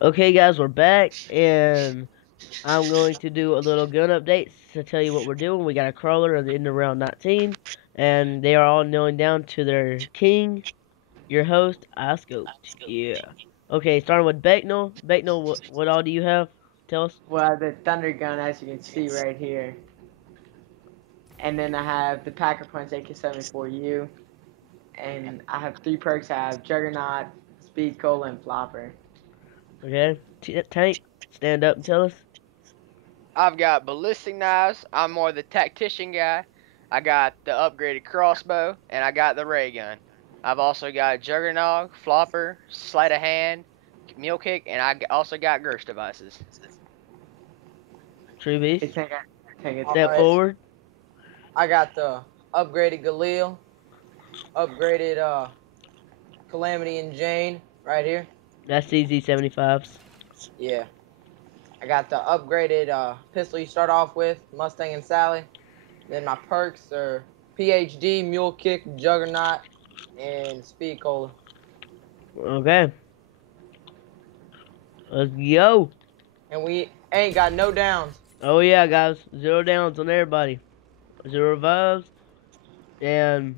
Okay, guys, we're back, and I'm going to do a little gun update to tell you what we're doing. We got a crawler at the end of round 19, and they are all kneeling down to their king, your host, iSCoP. Yeah. Okay, starting with Becknell. Becknell, what all do you have? Tell us. Well, the Thunder Gun, as you can see right here. And then I have the Packer Punch AK-74U. And I have 3 perks. I have Juggernaut, Speed Cola, and Flopper. Okay. Tank, stand up and tell us. I've got ballistic knives. I'm more the tactician guy. I got the upgraded crossbow, and I got the ray gun. I've also got juggernog, flopper, sleight of hand, mule kick, and I also got Gersh devices. True It's Beast. Tank, Tank, it's Step Alright, forward. I got the upgraded Galil, upgraded Calamity and Jane right here. That's CZ75s. Yeah. I got the upgraded pistol you start off with, Mustang and Sally. Then my perks are PhD, Mule Kick, Juggernaut, and Speed Cola. Okay. Let's go. And we ain't got no downs. Oh, yeah, guys. 0 downs on everybody. 0 revives. And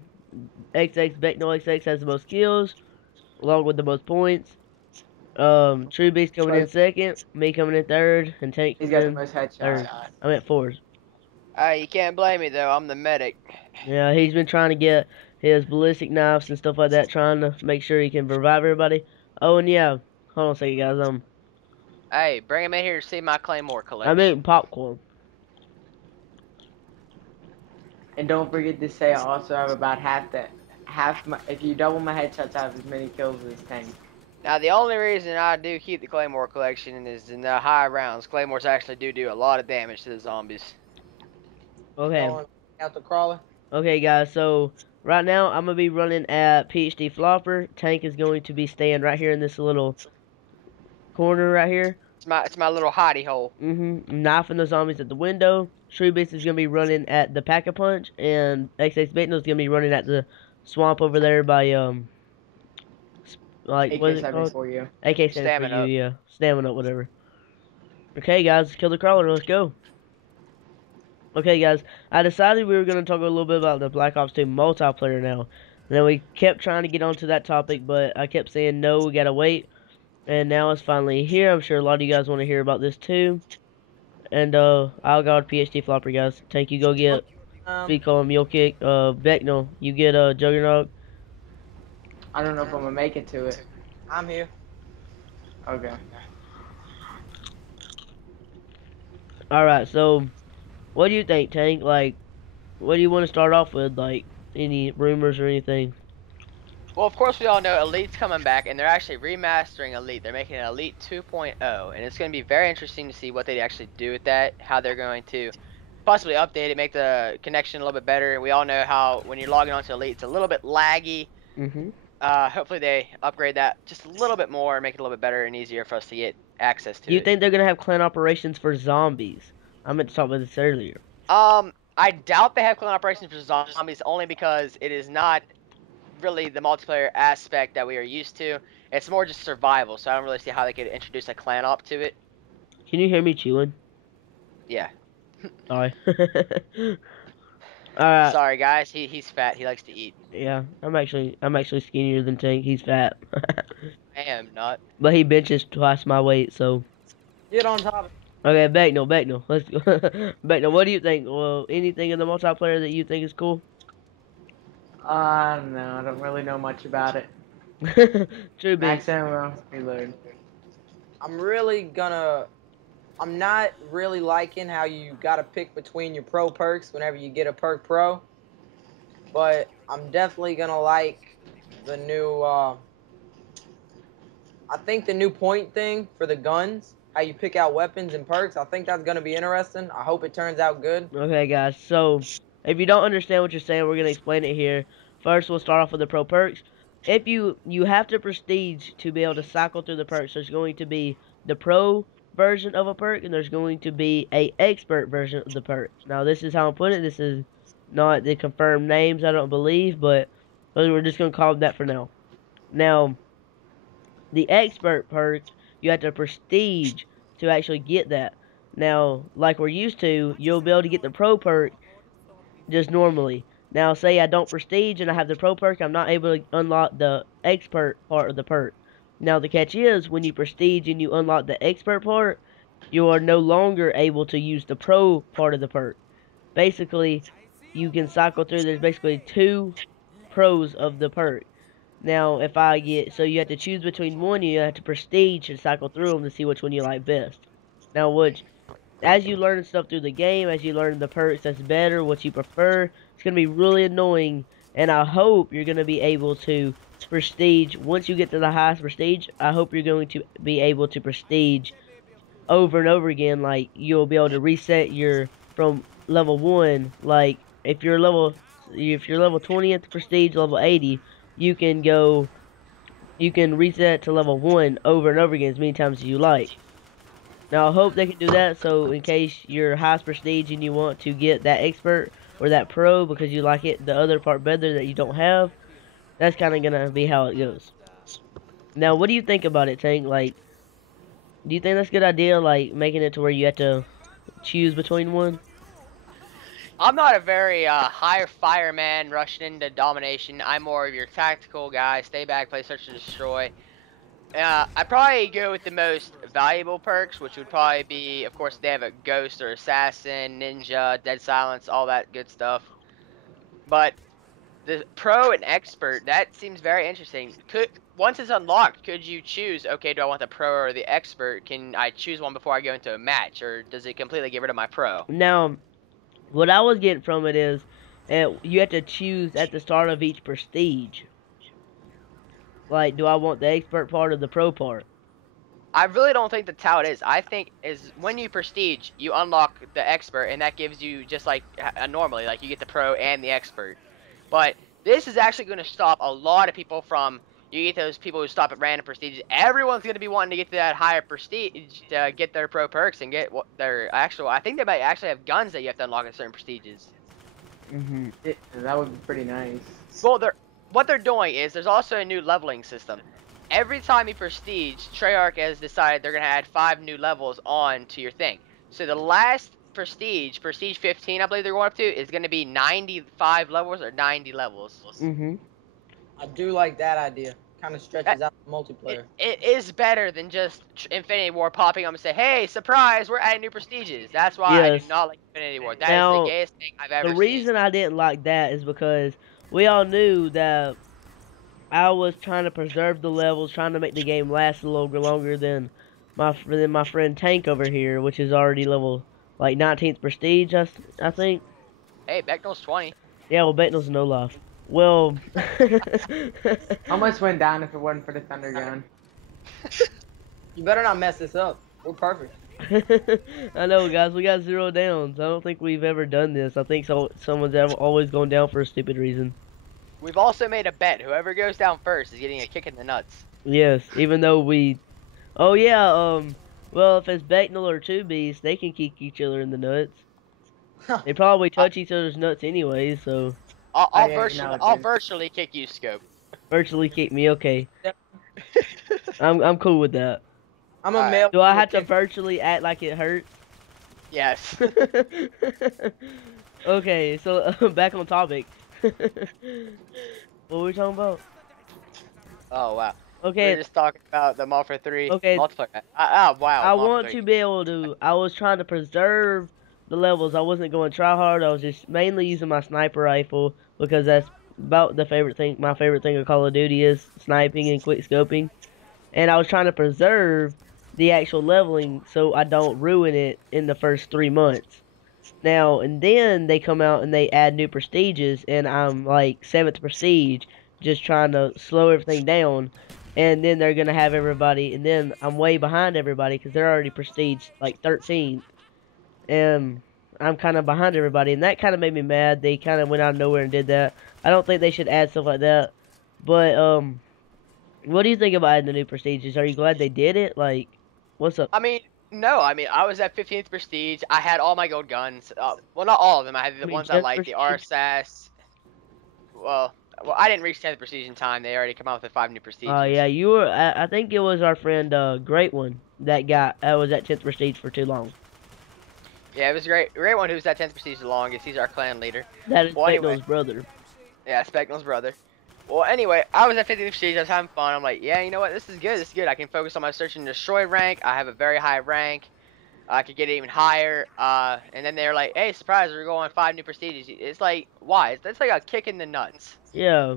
XX Becknell XX has the most kills, along with the most points. True Beast coming in second, me coming in third, and Tank He's coming got the in most headshots. third. I'm at fourth. You can't blame me though. I'm the medic. Yeah, he's been trying to get his ballistic knives and stuff like that, trying to make sure he can revive everybody. Oh, and yeah, hold on a second, guys. Hey, bring him in here to see my claymore I'm eating collection. popcorn. And don't forget to say I also have about half my, if you double my headshots, I have as many kills as Tank. Now, the only reason I do keep the claymore collection is in the high rounds. Claymores actually do a lot of damage to the zombies. Okay, Going out the crawler. okay, guys. So right now I'm gonna be running at PhD Flopper. Tank is going to be staying right here in this little corner right here. It's my little hidey hole. Knifing the zombies at the window. Shrew Beast is gonna be running at the Pack a Punch, and XX Becknell is gonna be running at the swamp over there by like what is it called? AK-74U. AK stands for you, Stamina up. yeah, stamina, whatever. Okay, guys, kill the crawler. Let's go. Okay, guys, I decided we were gonna talk a little bit about the Black Ops 2 multiplayer now. And then we kept trying to get onto that topic, but I kept saying no, we gotta wait. And now it's finally here. I'm sure a lot of you guys want to hear about this too. And I'll go with PhD Flopper, guys. Tank, you go get Um, Speed Call and Mule Kick. Becknell, you get Juggernaut. I don't know if I'm gonna make it to it. I'm here. Okay. Alright, so what do you think, Tank? Like, what do you want to start off with? Like, any rumors or anything? Well, of course, we all know Elite's coming back, and they're actually remastering Elite. They're making it Elite 2.0, and it's going to be very interesting to see what they actually do with that, how they're going to possibly update it, make the connection a little bit better. We all know how when you're logging onto Elite, it's a little bit laggy. Mm-hmm. Hopefully they upgrade that just a little bit more and make it a little bit better and easier for us to get access to Do you it. think they're gonna have clan operations for zombies? I meant to talk about this earlier. I doubt they have clone operations for zombies only because it is not really the multiplayer aspect that we are used to. It's more just survival, so I don't really see how they could introduce a clan op to it. Can you hear me chewing? Yeah. Sorry. Alright. Sorry guys, he's fat. He likes to eat. Yeah, I'm actually skinnier than Tank. He's fat. I am not. But he benches twice my weight, so Get on top of it. okay, Becknell, let's go. Becknell, what do you think? Well, anything in the multiplayer that you think is cool? I don't know. I don't really know much about it. True Max Beast. ammo, reload. I'm not really liking how you gotta pick between your pro perks whenever you get a perk pro. But I'm definitely gonna like the new I think the new point thing for the guns, how you pick out weapons and perks, I think that's gonna be interesting. I hope it turns out good. Okay, guys. So, if you don't understand what you're saying, we're gonna explain it here. First, we'll start off with the pro perks. If you have to prestige to be able to cycle through the perks, there's going to be the pro version of a perk, and there's going to be a expert version of the perk. Now, this is how I'm putting it. This is not the confirmed names, I don't believe, but we're just gonna call them that for now. Now, the expert perk you have to prestige to actually get that. Now, like we're used to, you'll be able to get the pro perk just normally. Now, say I don't prestige and I have the pro perk, I'm not able to unlock the expert part of the perk. Now, the catch is when you prestige and you unlock the expert part, you are no longer able to use the pro part of the perk. Basically, you can cycle through. There's basically two pros of the perk. Now, if I get so you have to choose between one, you have to prestige and cycle through them to see which one you like best. Now, which as you learn stuff through the game, as you learn the perks that's better, what you prefer, it's gonna be really annoying. And I hope you're gonna be able to prestige once you get to the highest prestige. I hope you're going to be able to prestige over and over again. Like you'll be able to reset your from level 1. Like if you're level 20 at the prestige level 80, you can go you can reset to level 1 over and over again as many times as you like. Now I hope they can do that so in case you're highest prestige and you want to get that expert or that pro because you like it the other part better that you don't have, that's kind of gonna be how it goes. Now what do you think about it, Tank? Like, do you think that's a good idea, like making it to where you have to choose between one? I'm not a very high fireman rushing into domination. I'm more of your tactical guy. Stay back, play search and destroy. I'd probably go with the most valuable perks, which would probably be, of course, they have a ghost or assassin, ninja, dead silence, all that good stuff. But the pro and expert, that seems very interesting. Once it's unlocked, could you choose, okay, do I want the pro or the expert? Can I choose one before I go into a match, or does it completely get rid of my pro? Now, what I was getting from it is, you have to choose at the start of each prestige. Like, do I want the expert part or the pro part? I really don't think that's how it is. I think is when you prestige, you unlock the expert, and that gives you just like normally, like you get the pro and the expert. But this is actually going to stop a lot of people from. You get those people who stop at random prestiges. Everyone's going to be wanting to get to that higher prestige to get their pro perks and get what their actual. I think they might actually have guns that you have to unlock at certain prestiges. That would be pretty nice. Well, what they're doing is there's also a new leveling system. Every time you prestige, Treyarch has decided they're going to add 5 new levels on to your thing. So the last prestige 15, I believe they're going up to, is going to be 95 levels or 90 levels. I do like that idea. Kind of stretches out the multiplayer. It is better than just Infinity War popping up and say, hey, surprise, we're adding new prestiges. That's why I do not like Infinity War. That is the gayest thing I've ever seen. The reason I didn't like that is because we all knew that I was trying to preserve the levels, trying to make the game last a little longer than my friend Tank over here, which is already level like 19th prestige, I think. Hey, Becknell's 20. Yeah, well, Becknell's no life. Well, Almost went down if it wasn't for the thunder gun. You better not mess this up. We're perfect. I know, guys. We got 0 downs. I don't think we've ever done this. I think someone's always gone down for a stupid reason. We've also made a bet. Whoever goes down first is getting a kick in the nuts. Yes, even though we... Oh, yeah, well, if it's Becknell or 2Beast, they can kick each other in the nuts. They probably touch each other's nuts anyway, so... I'll virtually kick you, Scope. Virtually kick me, okay. I'm cool with that. I'm a male. Do I have to virtually act like it hurts? Yes. Okay, so back on topic. What were we talking about? Oh, wow. Okay. We're just talking about the Multiplayer 3 Okay. multiplayer. Wow. I want to be able to... I was trying to preserve the levels. I wasn't going try hard. I was just mainly using my sniper rifle because that's about the favorite thing. My favorite thing of Call of Duty is sniping and quick scoping. And I was trying to preserve the actual leveling so I don't ruin it in the first 3 months. Now, and then they come out and they add new prestiges, and I'm like 7th prestige, just trying to slow everything down. And then they're going to have everybody, and then I'm way behind everybody because they're already prestige like 13th. And I'm kind of behind everybody, and that kind of made me mad. They kind of went out of nowhere and did that. I don't think they should add stuff like that. But, what do you think about adding the new prestiges? Are you glad they did it? Like, what's up? I mean, no. I mean, I was at 15th prestige. I had all my gold guns. Well, not all of them. I had the ones I liked. The RSS. Well, well, I didn't reach 10th prestige in time. They already come out with 5 new prestiges. Oh yeah, you were. I think it was our friend Great One that was at 10th prestige for too long. Yeah, it was great. Great One who's at 10th prestige the longest. He's our clan leader. That is Well, anyway. Spectre's brother. Yeah, Specknell's brother. Well, anyway, I was at 50th prestige. I was having fun. I'm like, yeah, you know what? This is good. This is good. I can focus on my search and destroy rank. I have a very high rank. I could get it even higher. And then they're like, hey, surprise, we're going 5 new prestiges. It's like, why? That's like a kick in the nuts. Yeah.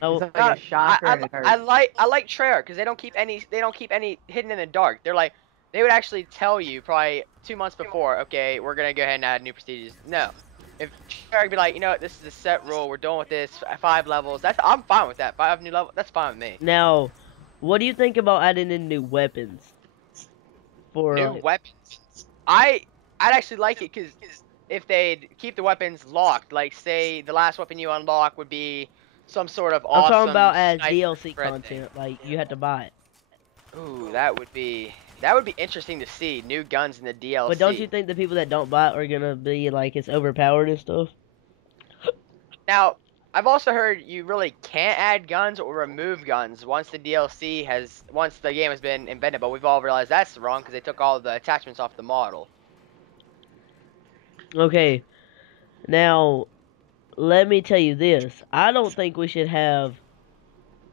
Oh, It's like a shocker and it hurts. I like Treyarch because they don't keep any hidden in the dark. They're like, they would actually tell you probably 2 months before, okay, we're gonna go ahead and add new prestiges. No, if Treyarch be like, you know what, this is a set rule, we're doing with this 5 levels. I'm fine with that. 5 new levels, that's fine with me. Now, what do you think about adding in new weapons? For New weapons. I'd actually like it because if they'd keep the weapons locked, like say the last weapon you unlock would be some sort of awesome. I'm talking about as sniper DLC threat content, thing. like you had to buy it. Ooh, that would be interesting to see new guns in the DLC. But don't you think the people that don't buy it are gonna be like it's overpowered and stuff? Now, I've also heard you really can't add guns or remove guns once the game has been invented, but we've all realized that's wrong because they took all the attachments off the model. Okay, now let me tell you this. I don't think we should have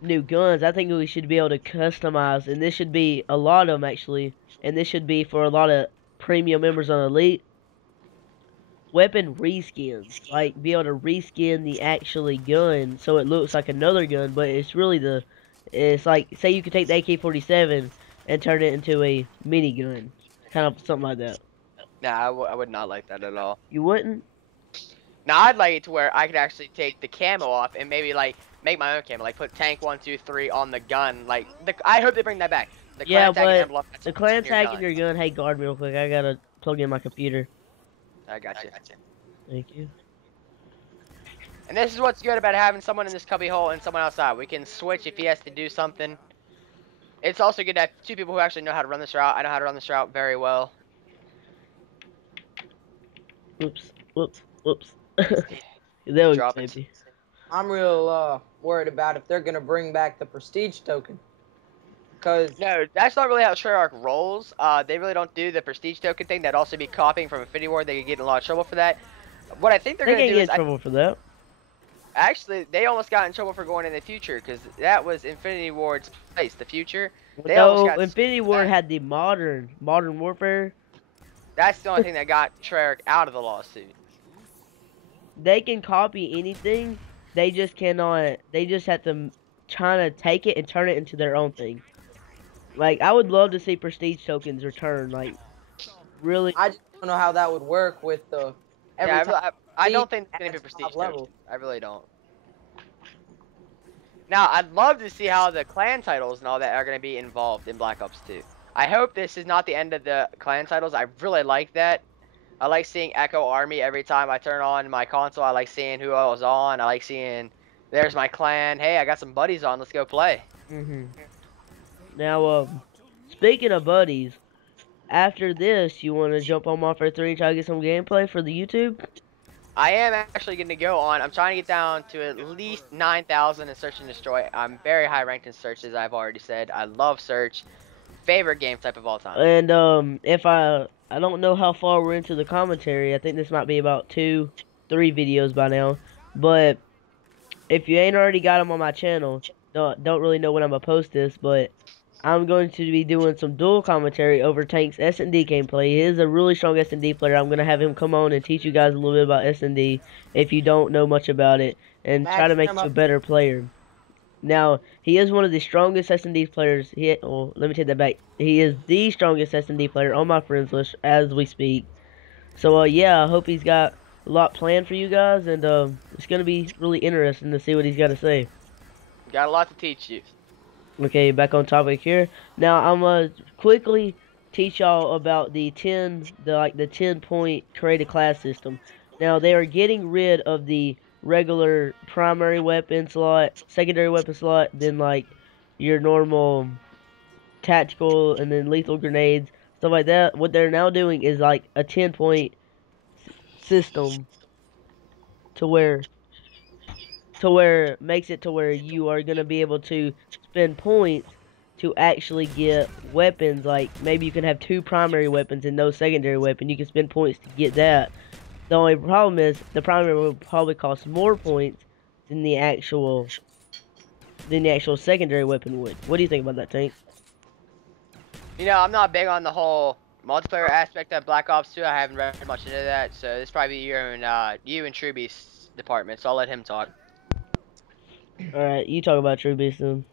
new guns. I think we should be able to customize, and this should be a lot of them actually, and this should be for a lot of premium members on Elite. Weapon reskins, like be able to reskin the actually gun so it looks like another gun, but it's really it's like, say you could take the AK-47 and turn it into a minigun, kind of something like that. Nah, I would not like that at all. You wouldn't? Now, I'd like it to where I could actually take the camo off and maybe like make my own camo, like put tank 1, 2, 3 on the gun. Like I hope they bring that back. The Yeah, clan tag and but emblem the clan tag in your gun. Hey, guard me real quick. I gotta plug in my computer. I got you. Thank you. And this is what's good about having someone in this cubby hole and someone outside. We can switch if he has to do something. It's also good to have 2 people who actually know how to run this route. I know how to run this route very well. Whoops. Whoops. Whoops. There we go, Drop it. baby. I'm real worried about if they're gonna bring back the prestige token. Cause No, that's not really how Treyarch rolls. They really don't do the prestige token thing. That'd also be copying from Infinity Ward. They could get in a lot of trouble for that. What I think they're They going to can't do get is... in trouble for that. Actually, they almost got in trouble for going in the future, because that was Infinity Ward's place, the future. They almost No, got Infinity Ward had the modern warfare. That's the only thing that got Treyarch out of the lawsuit. They can copy anything. They just cannot. They just have to try to take it and turn it into their own thing. Like, I would love to see prestige tokens return. Like, really. I just don't know how that would work with the I don't think it's going to be prestige tokens. I really don't. Now, I'd love to see how the clan titles and all that are going to be involved in Black Ops 2. I hope this is not the end of the clan titles. I really like that. I like seeing Echo Army every time I turn on my console. I like seeing who I was on. I like seeing, there's my clan. Hey, I got some buddies on. Let's go play. Now, speaking of buddies, after this, you want to jump on Modfair 3 and try to get some gameplay for the YouTube? I am actually going to go on. I'm trying to get down to at least 9,000 in Search and Destroy. I'm very high ranked in Search, as I've already said. I love Search. Favorite game type of all time. And if I don't know how far we're into the commentary. I think this might be about 2-3 videos by now. But if you ain't already got them on my channel, don't really know when I'm gonna post this, but I'm going to be doing some dual commentary over Tank's S&D gameplay. He is a really strong S&D player. I'm going to have him come on and teach you guys a little bit about S&D if you don't know much about it, and try to make you a better player. Now, he is one of the strongest S&D players. Well, let me take that back. He is the strongest S&D player on my friends list as we speak. So, yeah, I hope he's got a lot planned for you guys, and it's going to be really interesting to see what he's got to say. Got a lot to teach you. Okay, back on topic here. Now I'm gonna quickly teach y'all about the 10-point create a class system. Now they are getting rid of the regular primary weapon slot, secondary weapon slot, then like your normal tactical and then lethal grenades, stuff like that. What they're now doing is like a 10-point system to where to where makes it to where you are gonna be able to spend points to actually get weapons. Like maybe you can have 2 primary weapons and no secondary weapon. You can spend points to get that. The only problem is the primary will probably cost more points than the actual secondary weapon would. What do you think about that, Tank? You know, I'm not big on the whole multiplayer aspect of Black Ops 2. I haven't read much into that, so this probably you and Truby's department. So I'll let him talk. All right, you talk about True Beast then.